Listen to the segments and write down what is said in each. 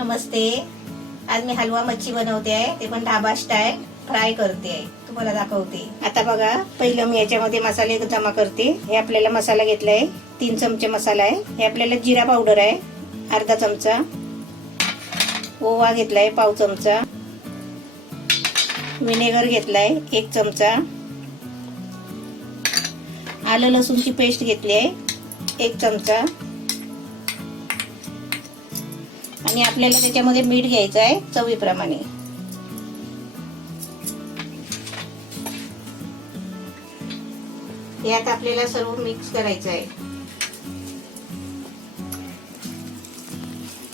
नमस्ते. आज मी हलवा मच्छी बनवते आहे, ते पण ढाबा स्टाईल फ्राय करते आहे. तुम्हाला दाखवते. आता बघा, पहिलं मी याच्यामध्ये मसाले जमा करते. हे आपल्याला मसाला घेतलाय 3 चमचे मसाला आहे. हे आपल्याला जिरा पावडर आहे अर्धा चमचा, ओवा घेतलाय पाव चमचा, विनेगर घेतलाय 1 चमचा, आलं लसूणची पेस्ट घेतली आहे 1 चमचा, आणि आपल्याला त्याच्यामध्ये मीठ घ्यायचं आहे चवीप्रमाणे. हे आता आपल्याला सर्व मिक्स करायचं आहे.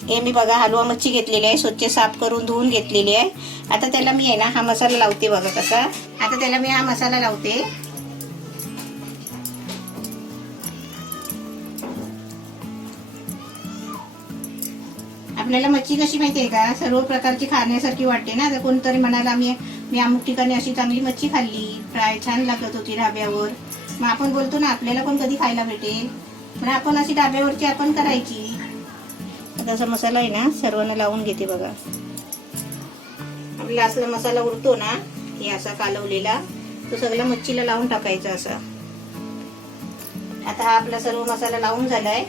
हे मी बघा हलवा मच्छी घेतलेली आहे, स्वच्छ साफ करून धुवून घेतलेली आहे. आता त्याला मी आहे ना हा मसाला लावते बघा कसा. आता त्याला मी हा मसाला लावते. आपल्याला मच्छी कशी माहितीये का, सर्व प्रकारची खाण्यासारखी वाटते ना. तर कोणतरी म्हणाला मी अमुक ठिकाणी अशी चांगली मच्छी खाल्ली, फ्राय छान लागत होती ढाब्यावर. मग आपण बोलतो ना आपल्याला पण कधी खायला भेटेल, पण आपण अशी ढाब्यावरची आपण करायची. असा मसाला आहे ना सर्वांना लावून घेते बघा. आपला असला मसाला उरतो ना, हे असा कालवलेला, तो सगळा मच्छीला लावून टाकायचा असा. आता हा आपला सर्व मसाला लावून झालाय.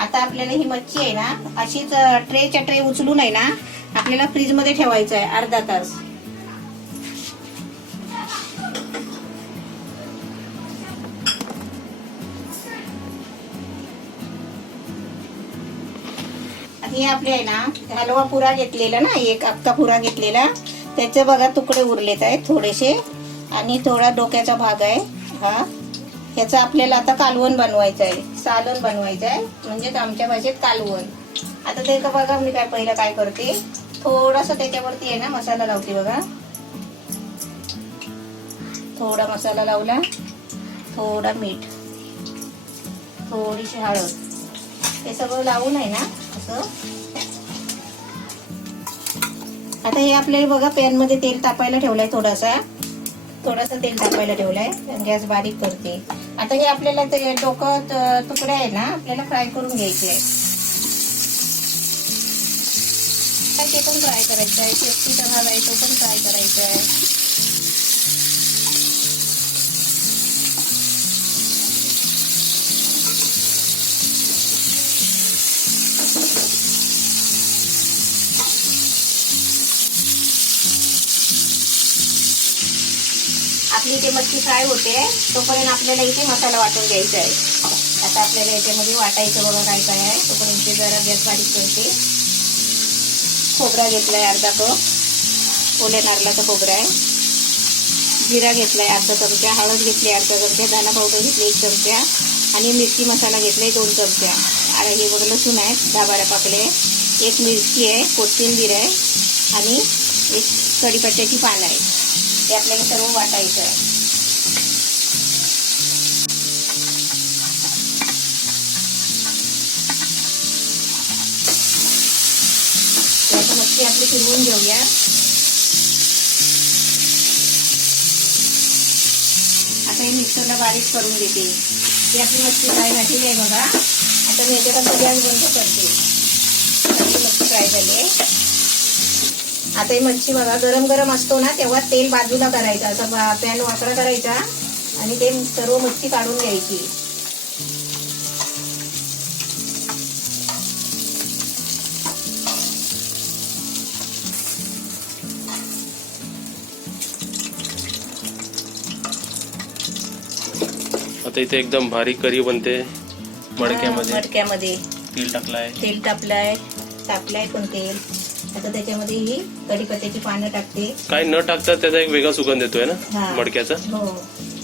आता आपल्याला ही मच्छी आहे ना अशीच ट्रेच्या ट्रे उचलून आहे ना आपल्याला फ्रीज मध्ये ठेवायचं आहे अर्धा तास. हे आपले आहे ना हलवा पुरा घेतलेला ना, एक अख्खा पुरा घेतलेला, त्याचे बघा तुकडे उरलेत आहेत थोडेसे, आणि थोडा डोक्याचा भाग आहे हा. ह्याचं आपल्याला आता कालवण बनवायचं आहे, सालन बनवायचं आहे, म्हणजेच आमच्या भाषेत कालवण. आता ते बघा मी पहिलं काय करते, थोडासा त्याच्यावरती आहे ना मसाला लावते बघा. थोडा मसाला लावला, थोडा मीठ, थोडीशी हळद, हे सगळं लावून आहे ना असं. आता हे आपल्याला बघा पॅन मध्ये तेल तापायला ठेवलंय, थोडासा तेल तापायला ठेवलंय, गॅस बारीक करते. आता हे आपल्याला ते डोकं तुकडे आहे ना आपल्याला फ्राय करून घ्यायचे आहे. ते पण फ्राय करायचं आहे, शेपटीचा भाग आहे तो पण फ्राय करायचा आहे. आपली इथे मच्छी फ्राय होते तोपर्यंत आपल्याला इथे मसाला वाटून घ्यायचा आहे. आता आपल्याला याच्यामध्ये वाटायचं बघा काय काय आहे. तोपर्यंत इथे जरा गॅस बारीक करते. खोबरा घेतलाय अर्धा कप, ओल्या नारळाचा खोबरा आहे. जिरा घेतलाय अर्धा चमचा, हळद घेतली अर्धा चमचा, धना पावडर घेतली 1 चमचा, आणि मिरची मसाला घेतलाय 2 चमचा. आणि हे बघा लसूण आहे 10-12 पाकळे, 1 मिरची आहे, कोथिंबीर आहे, आणि 1 कढीपत्त्याची पानं आहे. हे आपल्याला सर्व वाटायचं आहे. आता मच्छी आपली फिरवून घेऊया. आता हे मिक्सरला बारीक करून घेते. ही आपली मच्छी फ्राय झालेली आहे बघा. आता मी याच्याकडे गॅस बंद करते. आपली मच्छी फ्राय झाली आहे. आता ही मच्छी बघा गरम गरम असतो ना तेव्हा तेल बाजूला करायचं, असं पॅन वाकडा करायचा आणि ते सर्व मच्छी काढून घ्यायची. आता इथे एकदम भारी करी बनते मडक्यामध्ये. तेल तापलाय पण तेल. आता त्याच्यामध्ये ही कढीपत्त्याची पानं टाकते. काय न टाकता त्याचा एक वेगळा सुगंध येतोय ना मडक्याचा. हो.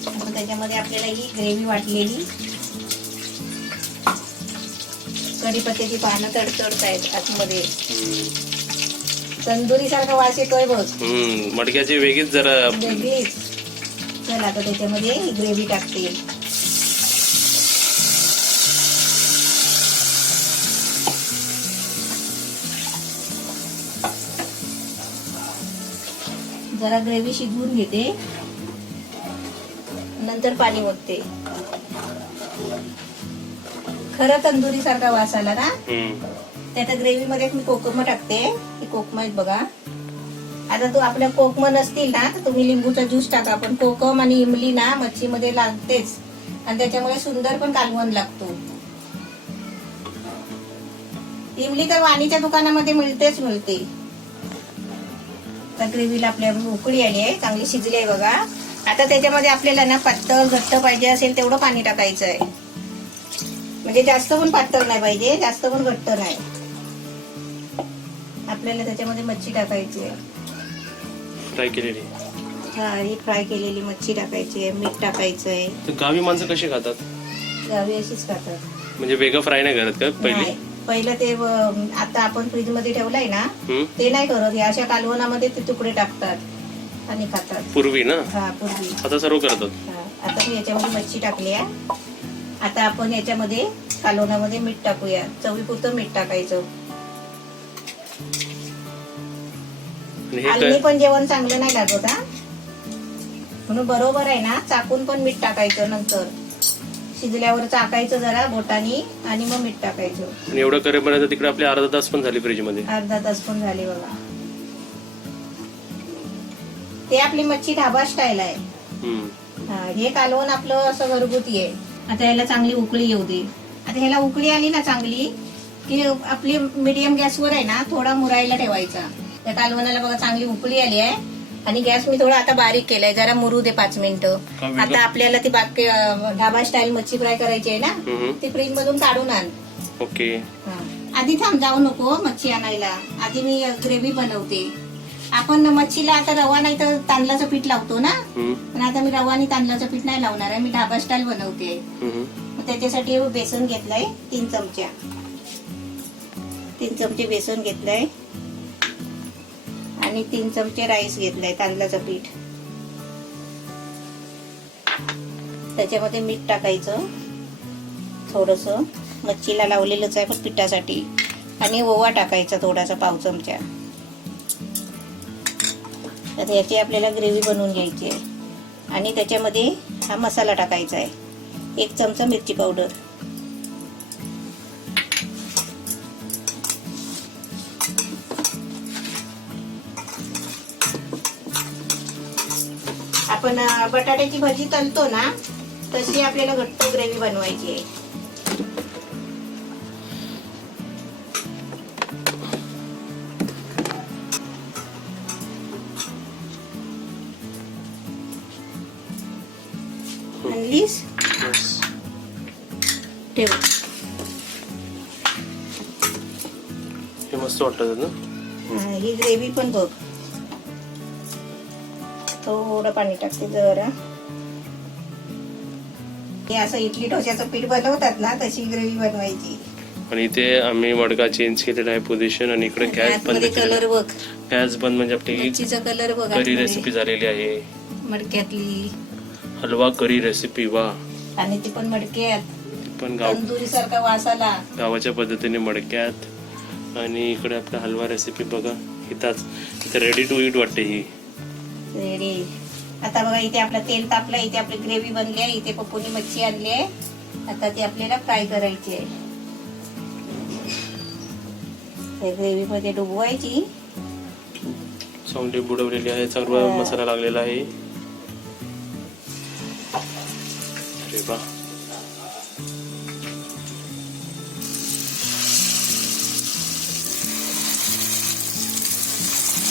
आता त्याच्यामध्ये आपल्याला ही ग्रेव्ही वाटलेली कढीपत्त्याची पानं तडतडतायत आतमध्ये. तंदुरी सारखा वास येतोय बघ. मडक्याची वेगळीच जरा वेगळीच. चला आता त्याच्यामध्ये ही ग्रेव्ही टाकते. जरा ग्रेव्ही शिजवून घेते, नंतर पाणी ओतते. खरं तंदुरी सारखा वास आला ना. त्यात ग्रेव्ही मध्ये मी कोकम टाकते. ही कोकम आहेत बघा. आता तू आपल्या कोकम नसतील ना तर तुम्ही लिंबूचा ज्यूस टाका, पण कोकम आणि इमली ना मच्छीमध्ये लागतेच आणि त्याच्यामुळे सुंदर पण कालवण लागतो. इमली तर वाणीच्या दुकानामध्ये मिळते. तर ग्रेव्हीला आपल्या उकळी आली आहे, चांगली शिजली आहे बघा. आता त्याच्यामध्ये आपल्याला ना पातळ घट्ट पाहिजे असेल तेवढं पाणी टाकायचं आहे. म्हणजे जास्त पण पातळ नाही पाहिजे, जास्त पण घट्ट नाही. आपल्याला त्याच्यामध्ये मच्छी टाकायची आहे, फ्राय केलेली. हा, ही फ्राय केलेली मच्छी टाकायची आहे. मीठ टाकायचं आहे. तर गावी माणसं कशी खातात? गावी अशीच खातात. म्हणजे वेगळं फ्राय नाही करत का पहिले? नाही, पहिलं ते आता आपण फ्रीज मध्ये ठेवलंय ना हम्म. ते नाही करत. हे अशा कालवणामध्ये ते तुकडे टाकतात आणि खातात. पूर्वी ना, हा, पूर्वी. आता सर्व करतात. हा, आता मी याच्यामध्ये मच्छी टाकली आहे. आता आपण याच्यामध्ये कालवणामध्ये मीठ टाकूया. चवीपुरतं मीठ टाकायचं. आणि हे आलनी काय? पण जेवण चांगलं नाही लागत हा, म्हणून बरोबर आहे ना चाकून पण मीठ टाकायचं. नंतर शिजल्यावर चाकायचं जरा बोटानी आणि मग मीठ टाकायचं. आणि एवढं करेपर्यंत तिकडे आपले अर्धा तास पण झाली फ्रीज मध्ये. अर्धा तास पण झाले बघा. ते आपली मच्छी ढाबा स्टाईल आहे. हम्म. हा, हे कालवण आपलं असं घरगुती आहे. आता याला चांगली उकळी येऊ दे. आता ह्याला उकळी आली ना चांगली की आपली मीडियम गॅसवर आहे ना थोडा मुरायला ठेवायचा. त्या कालवणाला बघा चांगली उकळी आली आहे आणि गॅस मी थोडा आता बारीक केलाय. जरा मुरू दे 5 मिनिटं. आता आपल्याला ती बाकी ढाबा स्टाईल मच्छी फ्राय करायची आहे ना, ती फ्रीज मधून काढून आण. ओके. हा. आधी थांब, जाऊ नको मच्छी आणायला. आधी मी ग्रेव्ही बनवते. आपण मच्छीला आता रवा नाही तर तांदळाचं पीठ लावतो ना, पण आता मी रवा आणि तांदळाचं पीठ नाही लावणार आहे. मी ढाबा स्टाईल बनवते. मग त्याच्यासाठी बेसन घेतलंय 3 चमचे. 3 चमचे बेसन घेतलंय आणि 3 चमचे राईस घेतलंय, तांदळाचं पीठ. त्याच्यामध्ये मीठ टाकायचं थोडंसं. मच्छीला लावलेलंच आहे पण पिठासाठी. आणि ओवा टाकायचा थोडासा, पाव चमचा. तर याची आपल्याला ग्रेव्ही बनवून घ्यायची आहे. आणि त्याच्यामध्ये हा मसाला टाकायचा आहे. 1 चमचा मिरची पावडर. आपण बटाट्याची भाजी तळतो ना तशी आपल्याला घट्ट ग्रेव्ही बनवायची आहे. आणलीस? ठेव. हे मस्त वाटत ना. ही ग्रेव्ही पण बघ. थोडं पाणी टाकते जरा. हे असं इडली डोश्याचं पीठ बनवतात ना तशी ग्रेव्ही बनवायची. आणि इथे आम्ही मडका चेंज केलेला आहे पोझिशन. आणि इकडे गॅस बंद कलर बघ. गॅस बंद म्हणजे आपली मच्छीचा कलर बघ. करी रेसिपी झालेली आहे. मडक्यातली हलवा करी रेसिपी. वा. आणि ती पण मडक्यात. पण तंदुरी सारखा वास आला. गावाच्या पद्धतीने मडक्यात. आणि इकडे आपला हलवा रेसिपी बघा. इथे रेडी टू ईट वाटते ही. रेडी. आता बघा इथे आपलं तेल तापलं. इथे आपली ग्रेव्ही बनली आहे. इथे पप्पूनी मच्छी आणली आहे. आता ती आपल्याला फ्राय करायची आहे. ग्रेव्ही मध्ये डुबवायची. चांगली बुडवलेली आहे. सर्व मसाला लागलेला आहे. अरे वा.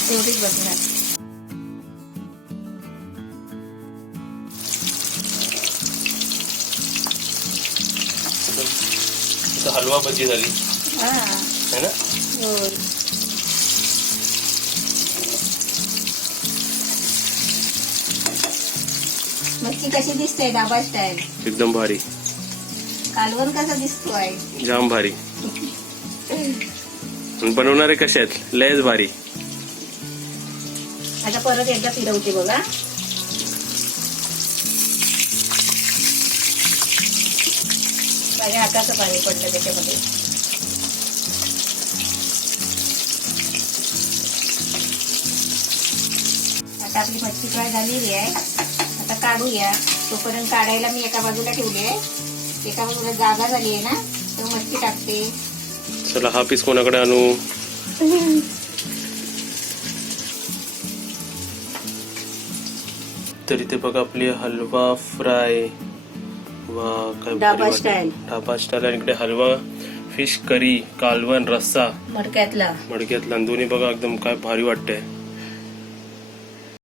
तेवढीच बघणार. हलवा भजी झाली हा, है ना. होय. मच्छी कशी दिसते ढाबा स्टाईल? एकदम भारी. कालवण कसं दिसतोय? जाम भारी. बनवणारे कसे आहेत? लयच भारी. आता परत एकदा फिरवते बघा. माझ्या हाताचं पाणी पडलं त्याच्यामध्ये. आता आपली मच्छी फ्राय झालेली आहे. आता काढूया. तोपर्यंत काढायला मी एका बाजूला ठेवली आहे. एका बाजूला जागा झाली आहे ना तर मच्छी टाकते. चला हा पीस कोणाकडे आणू. तर इथे बघा आपली हलवा फ्राय. वा काय भारी ढाबा वाटतं. स्टाईल. ढाबा स्टाईल. आणि इकडे हलवा फिश करी, कालवण रस्सा मडक्यातला. मडक्यातला. दोन्ही बघा एकदम काय भारी वाटतंय.